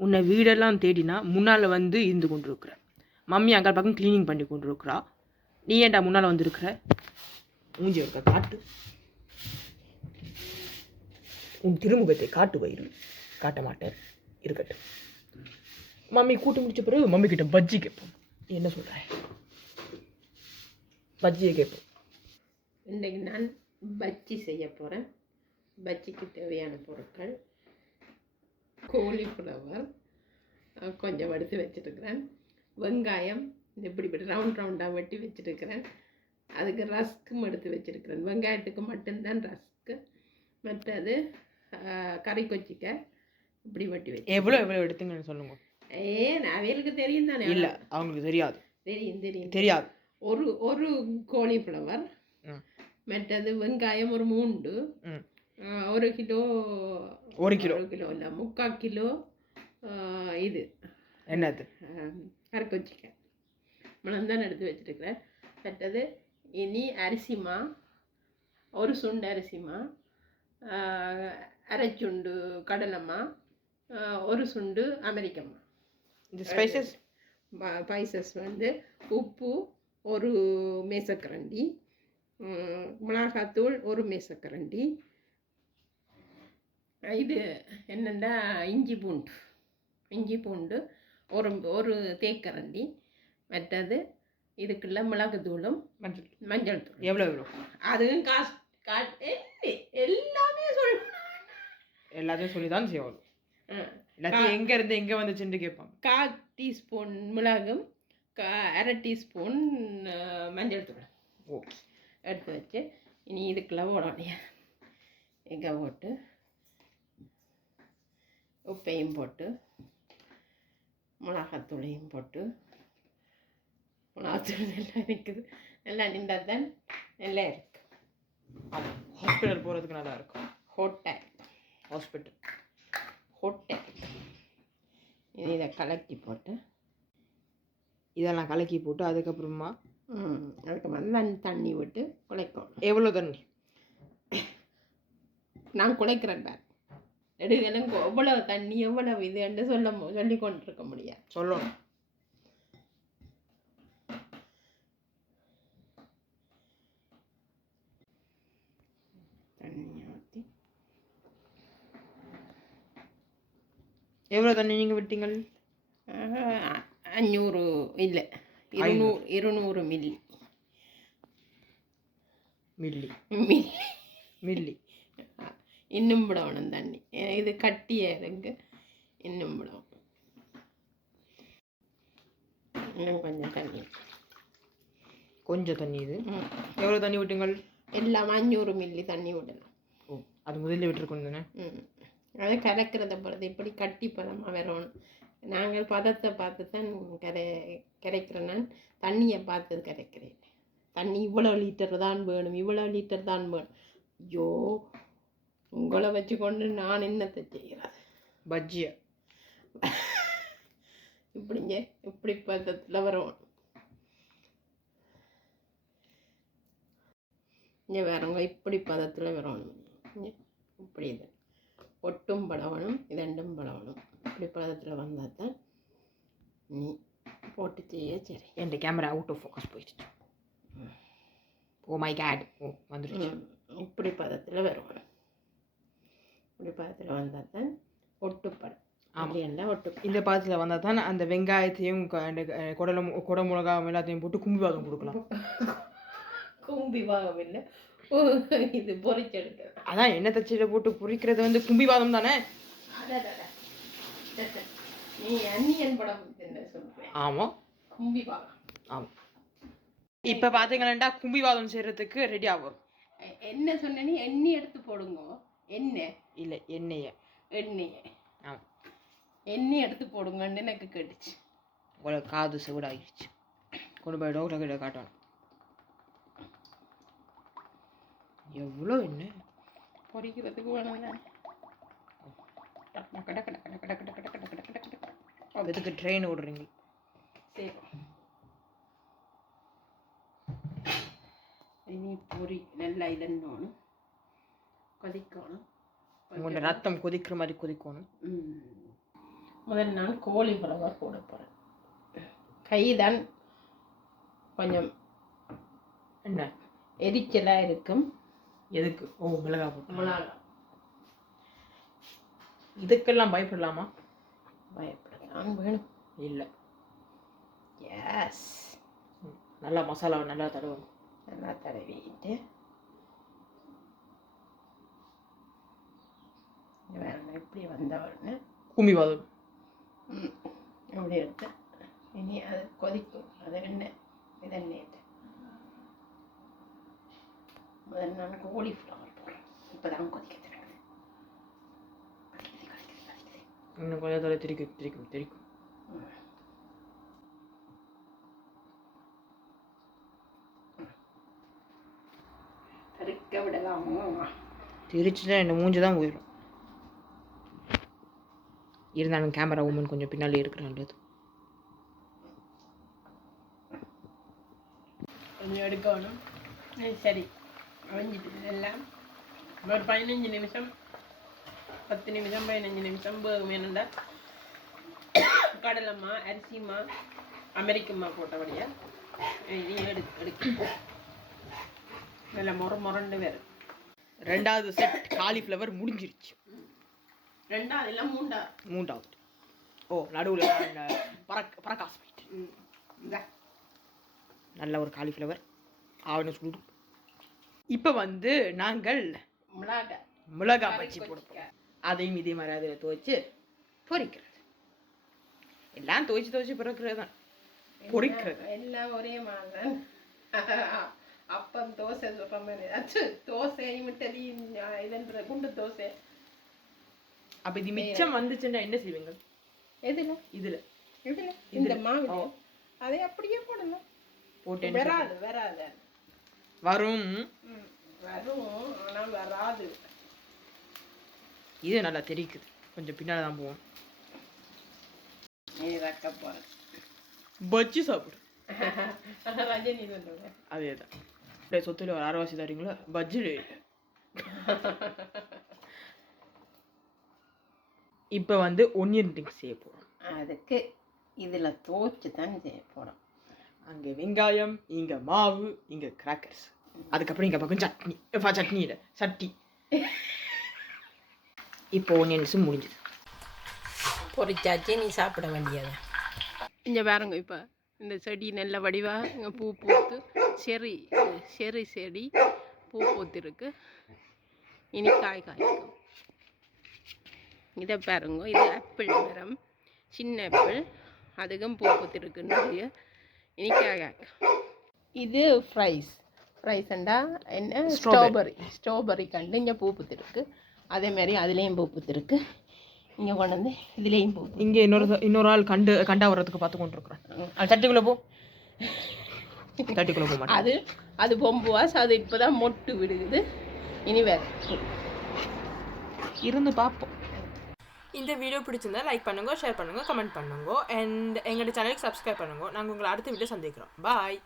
உன்னை வீடெல்லாம் தேடினா முன்னால் வந்து இருந்து கொண்டிருக்கிற. மம்மி அங்கே பக்கம் க்ளீனிங் பண்ணி கொண்டிருக்கிறா. நீ ஏன்டா முன்னால் வந்துருக்கிற? மூஞ்சி இருக்க காட்டு, உன் திருமுகத்தை காட்டு வயிறு. காட்ட மாட்டேன், இருக்கட்டும். மம்மி கூட்டு முடிச்ச பிறகு மம்மி கிட்ட பஜ்ஜி கேட்போம். என்ன சொல்ற? பஜ்ஜியை கேட்போம். இன்றைக்கு நான் பஜ்ஜி செய்ய போகிறேன். பஜ்ஜிக்கு தேவையான பொருட்கள்: காலிஃப்ளவர் கொஞ்சம் எடுத்து வச்சுருக்கிறேன், வெங்காயம் இப்படி ரவுண்ட் ரவுண்டாக வெட்டி வச்சுருக்கிறேன், அதுக்கு ரஸ்க்கும் எடுத்து வச்சுருக்கிறேன். வெங்காயத்துக்கு மட்டும்தான் ரஸ்க்கு, மற்றது கறி கொச்சிக்காய் இப்படி வெட்டி வச்சு. எவ்வளோ எடுத்துங்கன்னு சொல்லுங்க. அவைகளுக்கு தெரியும் தானே? இல்லை, அவங்களுக்கு தெரியாது. தெரியாது. ஒரு காலிஃப்ளவர், மற்றது வெங்காயம் ஒரு 3, 1 கிலோ இல்லை 3/4 கிலோ இது என்னது கரைக்கொச்சிக்காய் மணந்தான் எடுத்து வச்சுருக்கிறேன். மற்றது இனி அரிசிமா, ஒரு சுண்டு அரிசிமா, அரைச்சுண்டு கடலைமா, ஒரு சுண்டு அமெரிக்கம்மா. இந்த ஸ்பைசஸ் வந்து உப்பு ஒரு மேசக்கரண்டி, மிளகாத்தூள் ஒரு மேசக்கரண்டி, இது என்னென்னா இஞ்சி பூண்டு ஒரு தேக்கரண்டி, மற்றது இதுக்குள்ள மிளகுத்தூளும் மஞ்சள் தூள். எவ்வளோ? அதுவும் எல்லாத்தையும் சொல்லி தான் செய்வோம். எல்லாத்தையும் எங்கேருந்து எங்கே வந்துச்சுன்னு கேட்பாங்க. 1/4 டீஸ்பூன் மிளகும், 1/2 டீஸ்பூன் மஞ்சள் தூள் எடுத்து வச்சு இனி இதுக்குள்ள போடணும். எங்கே போட்டு உப்பையும் போட்டு மிளகாத்தூளையும் போட்டு, மிளகாத்தூள் நல்லா இருக்குது, நல்லா நின்றால் தான் நல்லா இருக்கு. ஹாஸ்பிட்டல் போகிறதுக்கு நல்லா இருக்கும். ஹோட்டல் இதை கலக்கி போட்டு, இதெல்லாம் கலக்கி போட்டு அதுக்கப்புறமா தண்ணி விட்டு குழைக்கணும். எவ்வளோ தண்ணி? நான் குழைக்கிறேன் பார். எனக்கு எவ்வளவு தண்ணி எவ்வளவு இது என்று சொல்லி கொண்டிருக்க முடியாது. சொல்லணும். தண்ணி ஊற்றி எவ்வளோ தண்ணி நீங்கள் விட்டீங்கள்? 500 இல்லை 200 மில்லி இன்னும் விடணும் தண்ணி. இது கட்டிய இருக்கு, இன்னும் விடணும். இன்னும் கொஞ்சம் தண்ணி. இது எவ்வளோ தண்ணி விட்டீங்கள்? எல்லாம் 500 மில்லி தண்ணி விடணும். அது முதல்ல விட்டுருக்கணும் தானே. அதை கரைக்கிறத பொறுத்து இப்படி கட்டி பதமாக வரணும். நாங்கள் பதத்தை பார்த்து தான் கரைக்கிறேன். நான் தண்ணியை பார்த்து கரைக்கிறேன். தண்ணி இவ்வளோ லிட்டர் தான் வேணும். ஐயோ, உங்களை வச்சு கொண்டு நான் என்னத்தை செய்கிறது? பஜ்ஜியா இப்படி பதத்தில் வரணும். இங்கே வேறவங்க இப்படி பதத்தில் வரணும். இப்படி இது ஒட்டும் படவணும், இதண்டும் படவணும். இப்படி பதத்தில் வந்தால் தான் நீ போட்டு செய்ய சரி. என் கேமரா அவுட் ஆஃப் ஃபோக்கஸ் போயிடுச்சு. ஓ மை காட், வந்துடுச்சு. இப்படி பதத்தில் வரணும். இப்படி பதத்தில் வந்தால் தான் ஒட்டுப்படம். அப்படின்னா இந்த பதத்தில் வந்தால் தான் அந்த வெங்காயத்தையும் குடை மிளகாவும் எல்லாத்தையும் போட்டு கும்பி பாகம் கொடுக்கலாம். கும்பி பாகம் இல்லை, இது பொரிச்செடுக்க. அதான் எண்ணெய் தச்சியில் போட்டு பொரிக்கிறது வந்து கும்பிவாதம் தானே. நீ அன்னியன் படம் சொல்றேன். ஆமாம், கும்பிவாதம். ஆமாம். இப்போ பார்த்தீங்கன்னா கும்பிவாதம் செய்கிறதுக்கு ரெடி ஆகும். என்ன சொன்னீ? எண்ணெய் எடுத்து போடுங்க. எண்ணெய் இல்லை, எண்ணெயை ஆமாம், எண்ணெய் எடுத்து போடுங்கன்னு எனக்கு கேட்டுச்சு. உங்களுக்கு காது செவிடாகிடுச்சு. கொண்டு போய் டாக்டர் கிட்ட காட்டணும். எவ்வளோ எண்ணெய் பொரிக்கிறதுக்கு வேணும் தானே. அதுக்கு ட்ரெயின் ஓடுறீங்க. சரி, இனி பொரி நல்லா இல்லைன்னு கொதிக்கணும். உங்களோட ரத்தம் கொதிக்கிற மாதிரி கொதிக்கணும். முதல்ல நான் காலிஃப்ளவர் போட போகிறேன். கைதான் கொஞ்சம் என்ன எரிச்சலாக இருக்கும். எதுக்கு? ஓ, மிளகா போட்டு. மிளகா இதுக்கெல்லாம் பயப்படலாமா? பயப்படலாம் வேணும். இல்லை. எஸ், நல்லா மசாலாவை நல்லா தடவும். நல்லா தடவிட்டு வேறு இப்படி வந்த உடனே கும்மி வாதம் இப்படி எடுத்து இனி அது கொதிக்கும். அது எண்ணெய் இதெண்ணெய்ட்டு முதல்ல நான் காலிஃப்ளவர் போடுறேன். இப்போ தான் கொதிக்க தொடங்குது. இன்னும் கொஞ்சம் தலை திரிக்கும். தெறிக்க விடலாமோ? திரிச்சுதான் என்ன மூஞ்சி தான் போயிடும். இருந்தாலும் கேமரா உமன் கொஞ்சம் பின்னாலே இருக்கிறான்றது கொஞ்சம் எடுக்கணும். சரி, அவிஞ்சிட்டு எல்லாம் ஒரு 15 நிமிஷம் 10 நிமிஷம் 15 நிமிஷம் வேணுண்டா கடலைம்மா அரிசிம்மா அமெரிக்கம்மா போட்டபடியா எடுக்க நல்லா முரண்டு வேறு. ரெண்டாவது செட் காலிஃப்ளவர் முடிஞ்சிருச்சு. ரெண்டாவது இல்லை மூன்றாவது. ஓ, நடுவில் பரக்காஸ் நல்ல ஒரு காலிஃப்ளவர் ஆவணம் சுடு. இப்போ வந்து நாங்கள் மிளகா பச்சி போடுவோம். அதையும் இதே மாதிரி அதில் துவைச்சு பொரிக்கிறது. எல்லாம் துவைச்சு பிறக்கிறது தான் பொரிக்கிறது. எல்லாம் ஒரே மாதிரி. அப்பம் தோசை சொல்ற மாதிரி தோசையும் இட்டலியும் இதுன்ற குண்டு தோசை. அப்ப இது மிச்சம் வந்துச்சுன்னா என்ன செய்வீங்க? இதுல இந்த மாவு அதை அப்படியே போடணும். போட்டு வராது வரும் ஆனா வராது. இது நல்லா தெரிக்குது. கொஞ்சம் பின்னால தான் போவோம். பஜ்ஜி சாப்பிடு. ரஜினி சொல்லுங்க. அதேதான். சொத்துல ஒரு அரைவாசி தரீங்களா? பஜ்ஜி. இப்போ வந்து ஒனியன் ரிங்ஸ் செய்ய போகிறோம். அதுக்கு இதில் தோச்சு தான் செய்ய போகிறோம். அங்கே வெங்காயம், இங்கே மாவு, இங்கே கிராக்கர்ஸ், அதுக்கப்புறம் இங்கே பக்கம் சட்னி இல்லை சட்டி. இப்போ ஒனியன்ஸும் முடிஞ்சுது. பொரிச்சாச்சு, நீ சாப்பிட வேண்டியது. இங்கே பாருங்க, இப்போ இந்த செடி நல்ல வடிவாக இங்கே பூ பூத்து செரி செடி பூ பூத்திருக்கு. இனி காய் காய்க்கும். இதை பாருங்க, இது ஆப்பிள் மரம், சின்ன ஆப்பிள், அதுக்கும் பூ பூத்திருக்கு. இனி காய் காய்க்கும். இது ஃப்ரைஸ்ண்டா என்ன ஸ்ட்ராபெரி கண்டு இங்கே பூ பூத்திருக்கு. அதேமாதிரி அதுலேயும் பூ பூத்திருக்கு. இங்கே கொண்டு வந்து இதுலேயும் பூ. இங்கே இன்னொரு ஆள் கண்டா வர்றதுக்கு பார்த்து கொண்டு இருக்கிறோம். தட்டிக்குள்ளே போ. அது பொம்புவாஸ். அது இப்போ தான் மொட்டு விடுகுது. இனி வேறு இருந்து பார்ப்போம். இந்த வீடியோ பிடிச்சிருந்தா லைக் பண்ணுங்க, ஷேர் பண்ணுங்க, கமெண்ட் பண்ணுங்க. அண்ட் எங்களோட சேனலுக்கு சப்ஸ்கிரைப் பண்ணுங்க. நாங்கள் உங்களை அடுத்த வீடியோ சந்திக்கிறோம். பாய்.